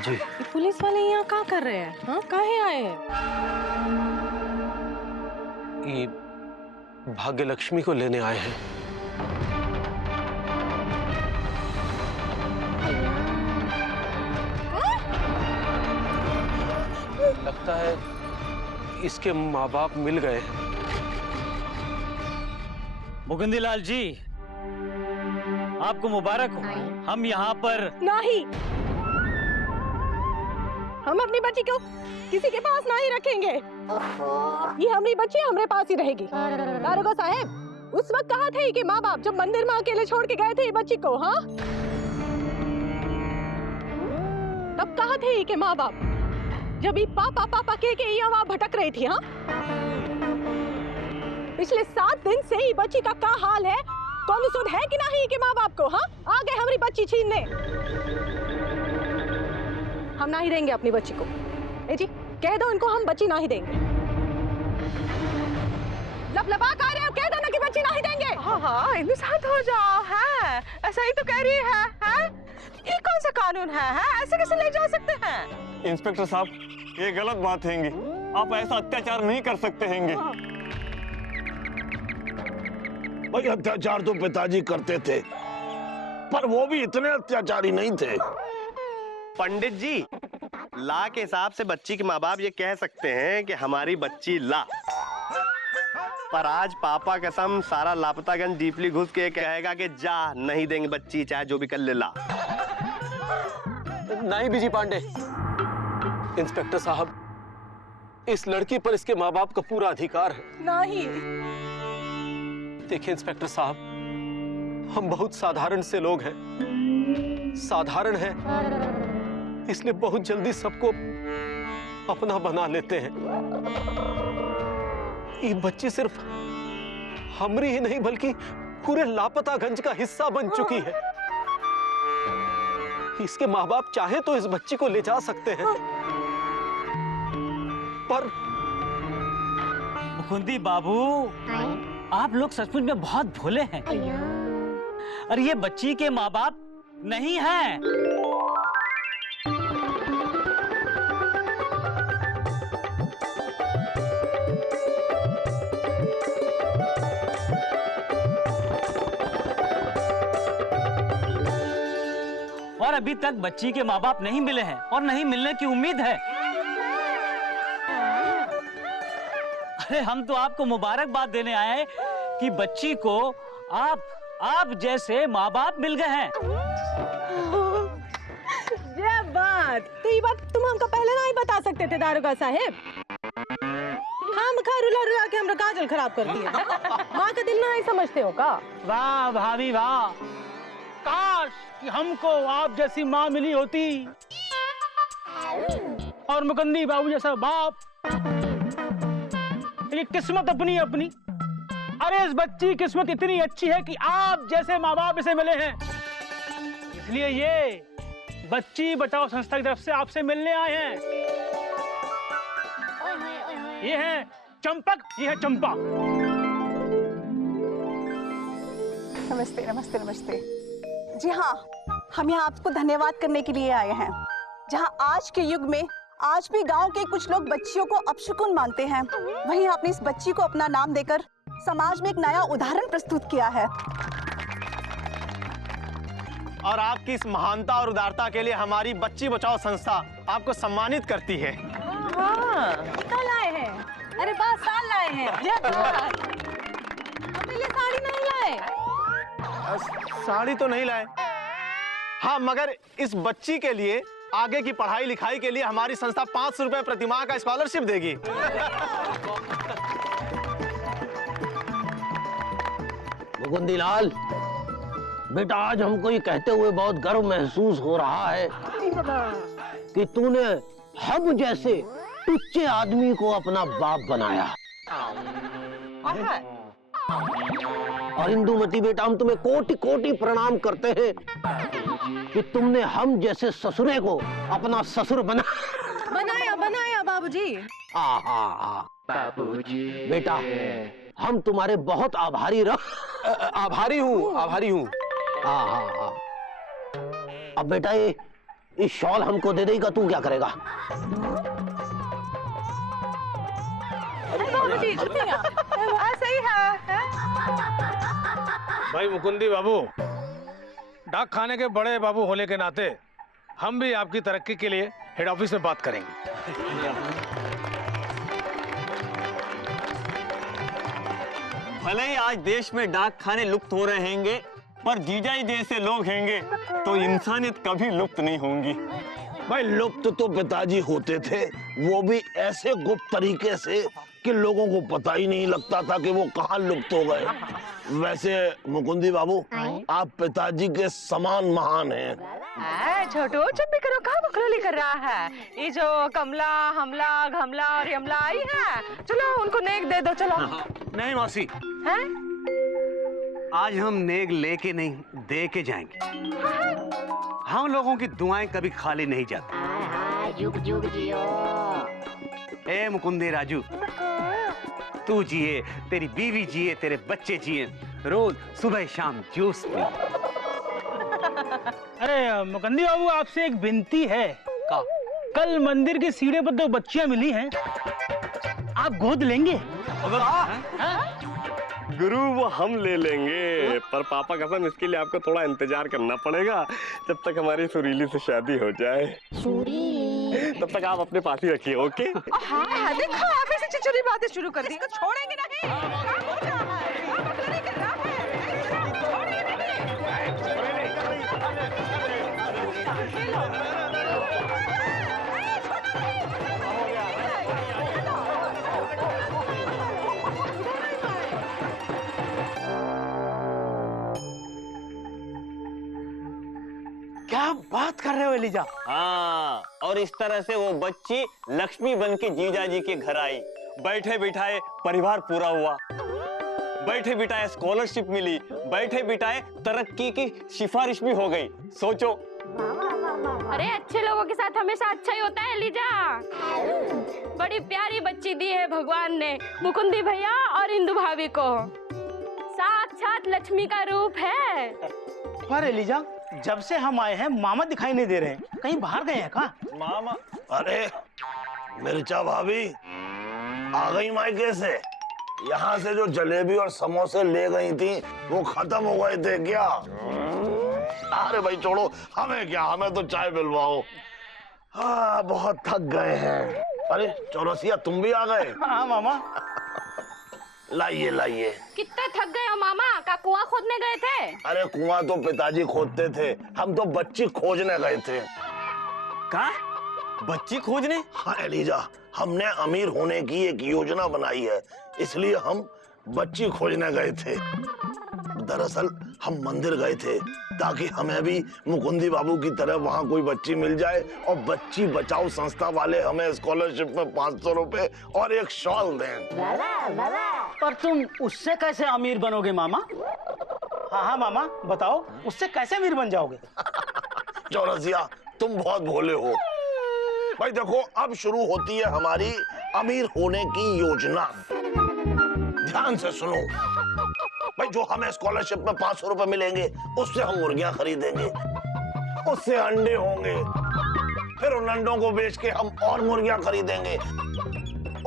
जी। ये पुलिस वाले यहाँ क्या कर रहे हैं? हाँ, काहे आए हैं? ये भाग्य लक्ष्मी को लेने आए हैं। लगता है इसके माँ बाप मिल गए हैं। मुकुंदी लाल जी, आपको मुबारक हो। हम यहाँ पर नहीं, हम अपनी बच्ची को किसी के पास नहीं रखेंगे। ये हमारी बच्ची हमारे पास ही रहेगी। दारोगा साहब, उस वक्त कहा थे कि माँ बाप जब मंदिर में अकेले छोड़ के गए थे ये बच्ची को, हाँ? तब कहा थे कि माँ बाप जब ये पापा पापा के यहाँ भटक रही थी, हाँ? पिछले 7 दिन से ये बच्ची का क्या हाल है? कौन सुध है कि नहीं कि माँ बाप को, हाँ? आ गए हमारी बच्ची छीनने। हम नहीं देंगे अपनी बच्ची को। ए जी, कह दो इनको हम बच्ची नहीं देंगे। लबलबा कह रहे हो, कह दो ना कि बच्ची नहीं देंगे। हाँ, इनके साथ हो जाओ। है ऐसा ही तो कह रही है? ये कौन सा कानून है? ऐसे कैसे ले जा सकते हैं? इंस्पेक्टर साहब, ये गलत बात हैंगी। आप ऐसा अत्याचार नहीं कर सकते हैंगे। भाई अत्याचार तो पिताजी करते थे, पर वो भी इतने अत्याचारी नहीं थे। पंडित जी, ला के हिसाब से बच्ची के माँ बाप ये कह सकते हैं कि हमारी बच्ची ला, पर आज पापा कसम सारा लापतागंज डीपली घुस के कहेगा कि जा, नहीं देंगे बच्ची, चाहे जो भी कर ले ला। नहीं बीजी पांडे, इंस्पेक्टर साहब, इस लड़की पर इसके माँ बाप का पूरा अधिकार है। नहीं। देखिए इंस्पेक्टर साहब, हम बहुत साधारण से लोग हैं, साधारण हैं, इसलिए बहुत जल्दी सबको अपना बना लेते हैं। ये बच्ची सिर्फ हमारी ही नहीं बल्कि पूरे लापतागंज का हिस्सा बन चुकी है। इसके माँ बाप चाहे तो इस बच्ची को ले जा सकते हैं, पर मुकुंदी बाबू, आप लोग सचमुच में बहुत भोले हैं। और ये बच्ची के माँ बाप नहीं हैं। और अभी तक बच्ची के माँ बाप नहीं मिले हैं और नहीं मिलने की उम्मीद है। अरे हम तो आपको मुबारकबाद देने आए हैं कि बच्ची को आप जैसे माँ बाप मिल गए हैं। ये बात तो ये बात तुम हमको पहले नहीं बता सकते थे दारोगा साहब। हम खा रुला रुला के हमरा काजल खराब कर दिया। माँ का दिल नहीं समझते हो का? वाह भाभी वाह, काश कि हमको आप जैसी माँ मिली होती और मुकुंदी बाबू जैसा बाप। ये किस्मत अपनी अपनी। अरे इस बच्ची की किस्मत इतनी अच्छी है कि आप जैसे माँ बाप इसे मिले हैं, इसलिए ये बच्ची बचाओ संस्था की तरफ से आपसे मिलने आए हैं। ये है चंपक, ये है चंपा। नमस्ते नमस्ते नमस्ते। जी हाँ, हम यहाँ आपको धन्यवाद करने के लिए आए हैं। जहाँ आज के युग में आज भी गांव के कुछ लोग बच्चियों को अपशकुन मानते हैं, वहीं आपने इस बच्ची को अपना नाम देकर समाज में एक नया उदाहरण प्रस्तुत किया है। और आपकी इस महानता और उदारता के लिए हमारी बच्ची बचाओ संस्था आपको सम्मानित करती है। कल आए हैं, अरे 5 साल लाए हैं। अपने लिए साड़ी नहीं लाए। साड़ी तो नहीं लाए, हाँ, मगर इस बच्ची के लिए आगे की पढ़ाई लिखाई के लिए हमारी संस्था 500 रुपए प्रति माह का स्कॉलरशिप देगी। मुकुंदी लाल, बेटा आज हमको ये कहते हुए बहुत गर्व महसूस हो रहा है कि तूने हम जैसे टुच्चे आदमी को अपना बाप बनाया। और इंदुमती बेटा, हम तुम्हें कोटि कोटि प्रणाम करते हैं कि तुमने हम जैसे ससुरे को अपना ससुर बनाया बाबूजी। बाबूजी बेटा, हम तुम्हारे बहुत आभारी आभारी हूँ। हाँ। अब बेटा ये इस शॉल हमको दे देगा, तू क्या करेगा? सही है। भाई मुकुंदी बाबू, डाक खाने के बड़े बाबू होने के नाते हम भी आपकी तरक्की के लिए हेड ऑफिस में बात करेंगे। भले ही आज देश में डाक खाने लुप्त हो रहे होंगे, पर जीजा जी जैसे लोग होंगे तो इंसानियत कभी लुप्त नहीं होंगी। भाई लुप्त तो पिताजी होते थे, वो भी ऐसे गुप्त तरीके से कि लोगों को पता ही नहीं लगता था कि वो कहाँ लुप्त हो गए। वैसे मुकुंदी बाबू, आप पिताजी के समान महान हैं। छोटू चुप भी करो, कहाँ बकलोली कर रहा है? ये जो कमला, हमला, घमला और यमला आई है, चलो उनको नेक दे दो, चलो। नहीं मौसी, हैं? आज हम नेक लेके नहीं दे के जाएंगे। हम लोगों की दुआएं कभी खाली नहीं जाती। जुग जुग जियो। ए मुकुंदे राजू, तू जिए, तेरी बीवी जिए, तेरे बच्चे जिए, रोज सुबह शाम जूस पी। अरे मुकुंदी बाबू, आपसे एक विनती है। कल मंदिर के सीढ़े पर 2 बच्चियां मिली हैं, आप गोद लेंगे? गुरु वो हम ले लेंगे, पर पापा कसम इसके लिए आपको थोड़ा इंतजार करना पड़ेगा जब तक हमारी सुरीली से शादी हो जाए। तब तक आप अपने पास ही रखिए, ओके? हाँ, देखो आप ऐसे चिचुरी बातें शुरू कर दी, इसको छोड़ेंगे नहीं। क्या हो रहा है? क्या बकलोली कर रहा है? छोड़ेंगे क्या बात कर रहे हो एलिजा? हाँ, और इस तरह से वो बच्ची लक्ष्मी बन के जीजा जी के घर आई। बैठे बिठाए परिवार पूरा हुआ, बैठे बिठाए स्कॉलरशिप मिली, बैठे बिठाए तरक्की की सिफारिश भी हो गई। सोचो। अरे अच्छे लोगों के साथ हमेशा अच्छा ही होता है लीजा। बड़ी प्यारी बच्ची दी है भगवान ने मुकुंदी भैया और इंदु भाभी को। साक्षात लक्ष्मी का रूप है। पर एलिजा, जब से हम आए हैं मामा दिखाई नहीं दे रहे हैं, कहीं बाहर गए हैं क्या? मामा? अरे मिर्चा भाभी आ गई मायके से। यहाँ से जो जलेबी और समोसे ले गई थी वो खत्म हो गए थे क्या? अरे भाई छोड़ो, हमें क्या, हमें तो चाय पिलवाओ। हाँ, बहुत थक गए हैं। अरे चौरसिया, तुम भी आ गए? हाँ मामा। लाइए लाइए। कितना थक गए हो मामा? का कुआं खोदने गए थे? अरे कुआं तो पिताजी खोदते थे, हम तो बच्ची खोजने गए थे। का? बच्ची खोजने? हाँ एलिजा, हमने अमीर होने की एक योजना बनाई है, इसलिए हम बच्ची खोजने गए थे। दरअसल हम मंदिर गए थे ताकि हमें भी मुकुंदी बाबू की तरह वहाँ कोई बच्ची मिल जाए, और बच्ची बचाओ संस्था वाले हमें स्कॉलरशिप में 500 रुपए और एक शॉल दें। पर तुम उससे कैसे अमीर बनोगे मामा? हाँ हाँ मामा, बताओ उससे कैसे अमीर बन जाओगे? चौरसिया, तुम बहुत भोले हो। भाई देखो, अब शुरू होती है हमारी अमीर होने की योजना। ध्यान से सुनो भाई, जो हमें स्कॉलरशिप में 500 रुपए मिलेंगे उससे हम मुर्गियां खरीदेंगे, उससे अंडे होंगे, फिर उन अंडों को बेच के हम और मुर्गियां खरीदेंगे,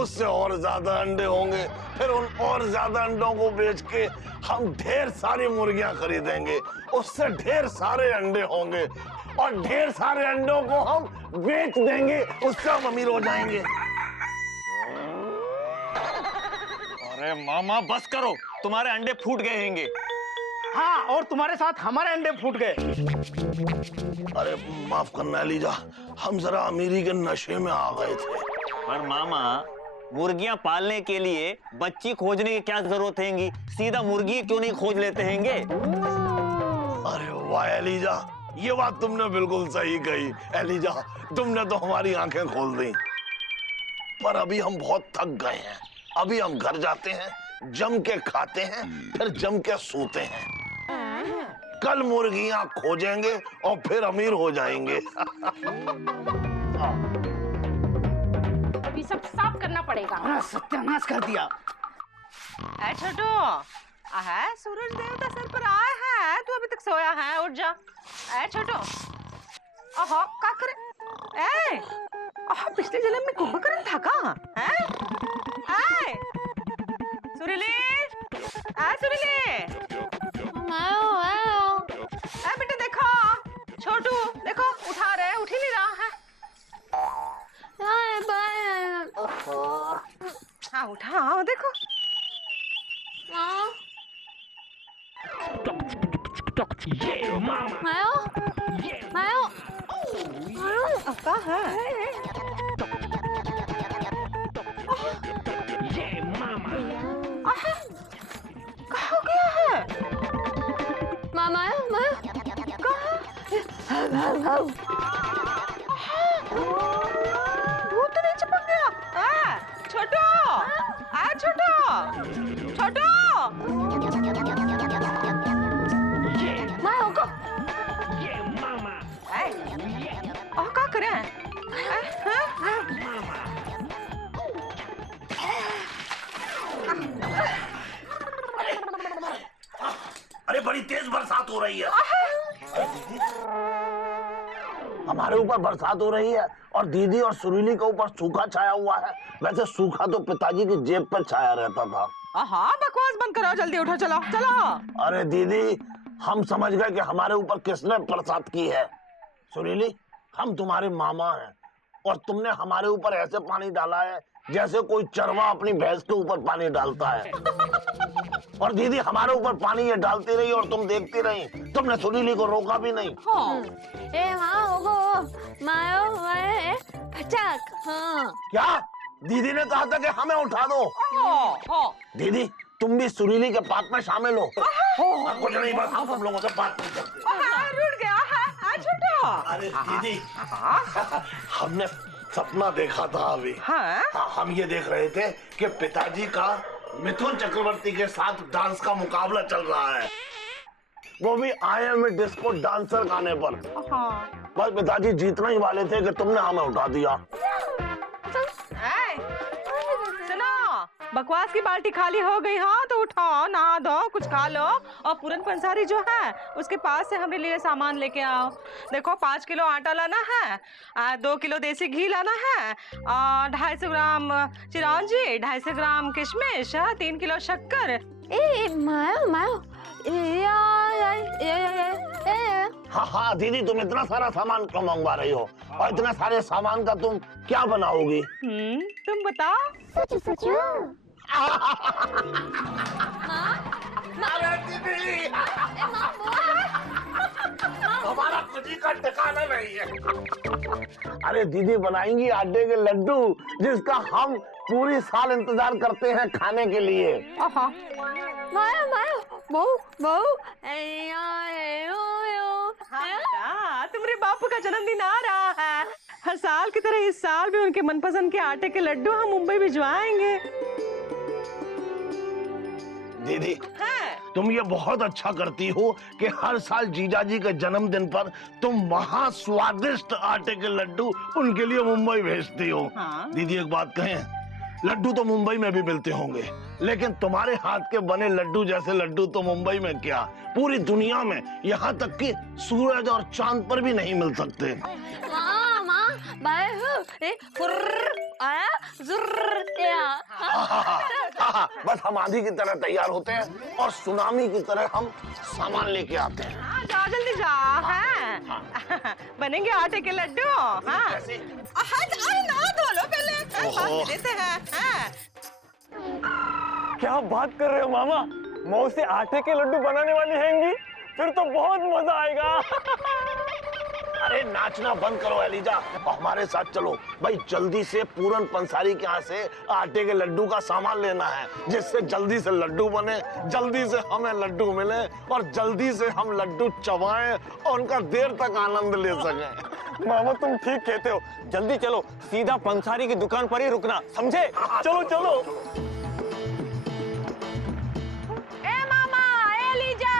उससे और ज्यादा अंडे होंगे, फिर उन और ज्यादा अंडों को बेच के हम ढेर सारी मुर्गियां खरीदेंगे, उससे ढेर सारे अंडे होंगे, और ढेर सारे अंडों को हम बेच देंगे, उससे हम अमीर हो जाएंगे। अरे मामा बस करो, तुम्हारे अंडे फूट गए होंगे। हाँ, और तुम्हारे साथ हमारे अंडे फूट गए। अरे माफ करना लीजा, हम जरा अमीरी के नशे में आ गए थे। पर मामा, मुर्गियां पालने के लिए बच्ची खोजने की क्या जरूरत हैगी? सीधा मुर्गी क्यों नहीं खोज लेते हैंगे? अरे वाह एलिजा, ये बात तुमने बिल्कुल सही कही। एलिजा, तुमने तो हमारी आंखें खोल दी। पर अभी हम बहुत थक गए हैं, अभी हम घर जाते हैं, जम के खाते हैं, फिर जम के सोते हैं। कल मुर्गियां खोजेंगे और फिर अमीर हो जाएंगे। अभी सब साफ करना पड़ेगा। सत्यानाश कर दिया। छोटू, सूरज देवता सर पर आया है, तू अभी तक सोया है? उठ जा। छोटू, ओहो का करे ए ओहो पिछले जन्म में कुंभकर्ण था का हैं ए सुरीली आ सुरीली ए बेटा देखो छोटू देखो उठा रहे उठ ही नहीं रहा है हाँ उठा देखो का है क्या हो गया है मामा भूत तो नहीं चिपक गया छोटू छोटू छोटू क्या करे अरे बड़ी तेज बरसात हो रही है। हमारे ऊपर बरसात हो रही है और दीदी और सुरीली के ऊपर सूखा छाया हुआ है। वैसे सूखा तो पिताजी की जेब पर छाया रहता था। हाँ बकवास बंद करो जल्दी उठो चलो चलो। अरे दीदी हम समझ गए कि हमारे ऊपर किसने बरसात की है। सुरीली हम तुम्हारे मामा हैं और तुमने हमारे ऊपर ऐसे पानी डाला है जैसे कोई चरवा अपनी भैंस के ऊपर पानी डालता है। और दीदी हमारे ऊपर पानी ये डालती रही और तुम देखती रही, तुमने सुरीली को रोका भी नहीं। क्या दीदी ने कहा था कि हमें उठा दो। दीदी तुम भी सुरीली के पाप में शामिल हो। कुछ नहीं बस हम तुम लोगों से बात नहीं करते। अरे दीदी हमने सपना देखा था अभी। हम ये देख रहे थे कि पिताजी का मिथुन चक्रवर्ती के साथ डांस का मुकाबला चल रहा है, वो भी IM डिस्को डांसर गाने पर। बस पिताजी जीतना ही वाले थे कि तुमने हमें उठा दिया। बकवास की बाल्टी खाली हो गई हाँ तो उठाओ नहा दो कुछ खा लो और पूरन पंसारी जो है उसके पास से हमारे लिए सामान लेके आओ। देखो 5 किलो आटा लाना है, 2 किलो देसी घी लाना है, 250 ग्राम चिरौंजी, 250 ग्राम किशमिश, 3 किलो शक्कर। हाँ दीदी तुम इतना सारा सामान क्यों मंगवा रही हो और इतना सारे सामान का तुम क्या बनाओगी? तुम बताओ। हमारा खुशी का ठिकाना नहीं है। अरे दीदी बनाएंगी आटे के लड्डू जिसका हम पूरी साल इंतजार करते हैं खाने के लिए। तुम्हारे बापू का जन्मदिन आ रहा है, हर साल की तरह इस साल भी उनके मनपसंद के आटे के लड्डू हम मुंबई भिजवाएंगे। दीदी तुम ये बहुत अच्छा करती हो कि हर साल जीजाजी के जन्मदिन पर तुम वहाँ स्वादिष्ट आटे के लड्डू उनके लिए मुंबई भेजती हो। दीदी एक बात कहें, लड्डू तो मुंबई में भी मिलते होंगे लेकिन तुम्हारे हाथ के बने लड्डू जैसे लड्डू तो मुंबई में क्या पूरी दुनिया में, यहाँ तक कि सूरज और चांद पर भी नहीं मिल सकते। बस हम आंधी की तरह तैयार होते हैं और सुनामी की तरह हम सामान लेके आते हैं। जाओ जल्दी जाओ। बनेंगे आटे के लड्डू। ना धो लो पहले देते हैं। क्या बात कर रहे हो मामा, मऊ से आटे के लड्डू बनाने वाली हैंगी, फिर तो बहुत मजा आएगा। अरे नाचना बंद करो एलिजा और हमारे साथ चलो भाई। जल्दी से पूरन पंसारी के यहाँ से आटे के लड्डू का सामान लेना है जिससे जल्दी से लड्डू बने, जल्दी से हमें लड्डू मिले और जल्दी से हम लड्डू चबाएं और उनका देर तक आनंद ले सकें। मामा तुम ठीक कहते हो, जल्दी चलो, सीधा पंसारी की दुकान पर ही रुकना, समझे? चलो चलो। ए मामा, ए लीजा,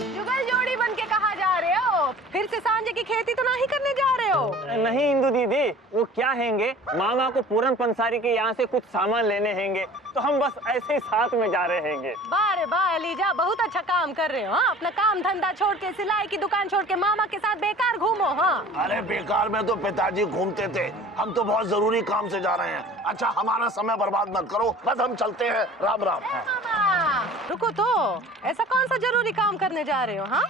जुगल जोड़ी बन के कहाँ जा रहे हो? फिर से सांझे की खेती तो नहीं करने जा रहे हो? नहीं इंदु दीदी, वो क्या हैंगे, मामा को पूरन पंसारी के यहाँ से कुछ सामान लेने हैंगे, तो हम बस ऐसे ही साथ में जा रहे हैंगे। बारे वाह एलिजा, बहुत अच्छा काम कर रहे हो। हाँ, अपना काम धंधा छोड़ के, सिलाई की दुकान छोड़ के मामा के साथ बेकार घूमो। हाँ अरे बेकार में तो पिताजी घूमते थे, हम तो बहुत जरूरी काम से जा रहे हैं। अच्छा हमारा समय बर्बाद मत करो, बस हम चलते हैं। राम राम। मामा रुको तो, ऐसा कौन सा जरूरी काम करने जा रहे हो? हाँ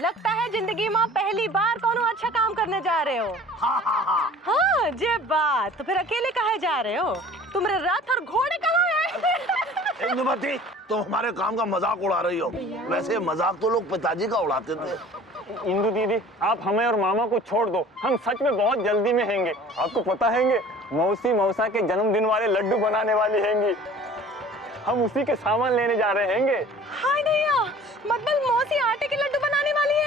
लगता है जिंदगी में पहली बार कोनो अच्छा काम करने जा रहे हो। हाँ जे बात, तो फिर अकेले कहाँ जा रहे हो? तुम्हारे रथ और घोड़े कहाँ हैं? इंदुमती, तुम हमारे काम का मजाक उड़ा रही हो। वैसे मजाक तो लोग पिताजी का उड़ाते थे। इंदु दीदी, आप हमें और मामा को छोड़ दो, हम सच में बहुत जल्दी में हैंगे। आपको पता हैंगे, मौसी मौसा के जन्मदिन वाले लड्डू बनाने वाली हैंगी, हम उसी के सामान लेने जा रहे हैंगे। हाय नैया, मतलब मौसी आटे के लड्डू बनाने वाली है?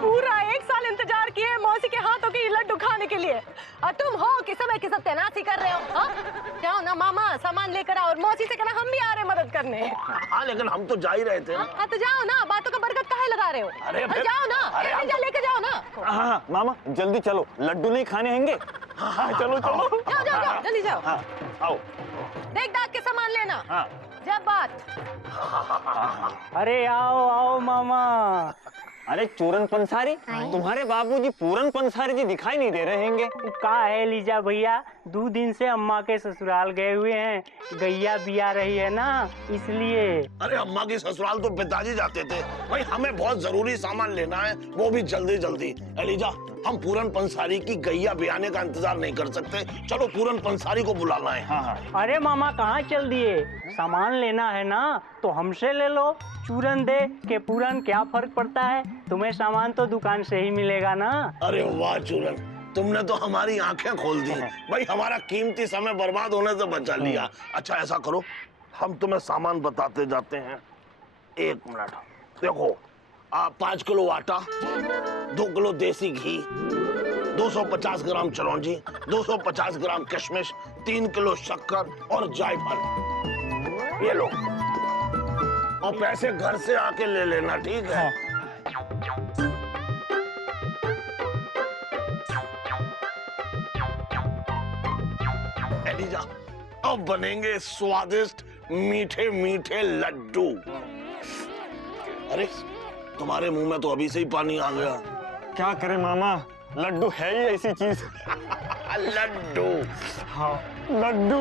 पूरा 1 साल इंतजार किए मौसी के हाथों के लड्डू खाने के लिए, और तुम हो कि समय की सब तैनाती कर रहे हो। हाँ जाओ ना मामा, सामान लेकर आओ, और मौसी से कहना हम भी आ रहे मदद करने। हाँ लेकिन हम तो जा ही रहे थे। हाँ तो जाओ ना, बातों का बरकत काहे लगा रहे हो? अरे जाओ ना, लेके जाओ ना। हाँ मामा जल्दी चलो, लड्डू नहीं खाने हैंगे। हाँ चलो चलो, जाओ जाओ जाओ, जल्दी जाओ। हाँ आओ। देख दाख के सामान लेना। हाँ जब बात। अरे आओ आओ मामा। अरे चूरन पंसारी, तुम्हारे बाबूजी पूरन पंसारी जी दिखाई नहीं दे रहे हैंगे। का है लीजा भैया, 2 दिन से अम्मा के ससुराल गए हुए हैं, गैया बिया रही है ना, इसलिए। अरे अम्मा की ससुराल तो पिताजी जाते थे भाई, हमें बहुत जरूरी सामान लेना है, वो भी जल्दी जल्दी। एलिजा, हम पूरन पंसारी की गैया बियाने का इंतजार नहीं कर सकते, चलो पूरन पंसारी को बुलाना है। हाँ हाँ। अरे मामा कहाँ चल दिए, सामान लेना है ना तो हमसे ले लो, चूरन दे के पूरन क्या फर्क पड़ता है, तुम्हें सामान तो दुकान से ही मिलेगा ना। अरे वाह चूरन, तुमने तो हमारी आंखें खोल दी भाई, हमारा कीमती समय बर्बाद होने से बचा लिया। अच्छा ऐसा करो, हम तुम्हें सामान बताते जाते हैं। 1 मिनट, देखो 5 किलो आटा, 2 किलो देसी घी, 250 ग्राम चिरौंजी, 250 ग्राम किशमिश, 3 किलो शक्कर और जायफल, ये लो। और पैसे घर से आके ले लेना, ठीक है? एलिजा, अब बनेंगे स्वादिष्ट मीठे मीठे लड्डू। अरे तुम्हारे मुंह में तो अभी से ही पानी आ गया। क्या करें मामा, लड्डू है ही ऐसी चीज। लड्डू। हाँ लड्डू।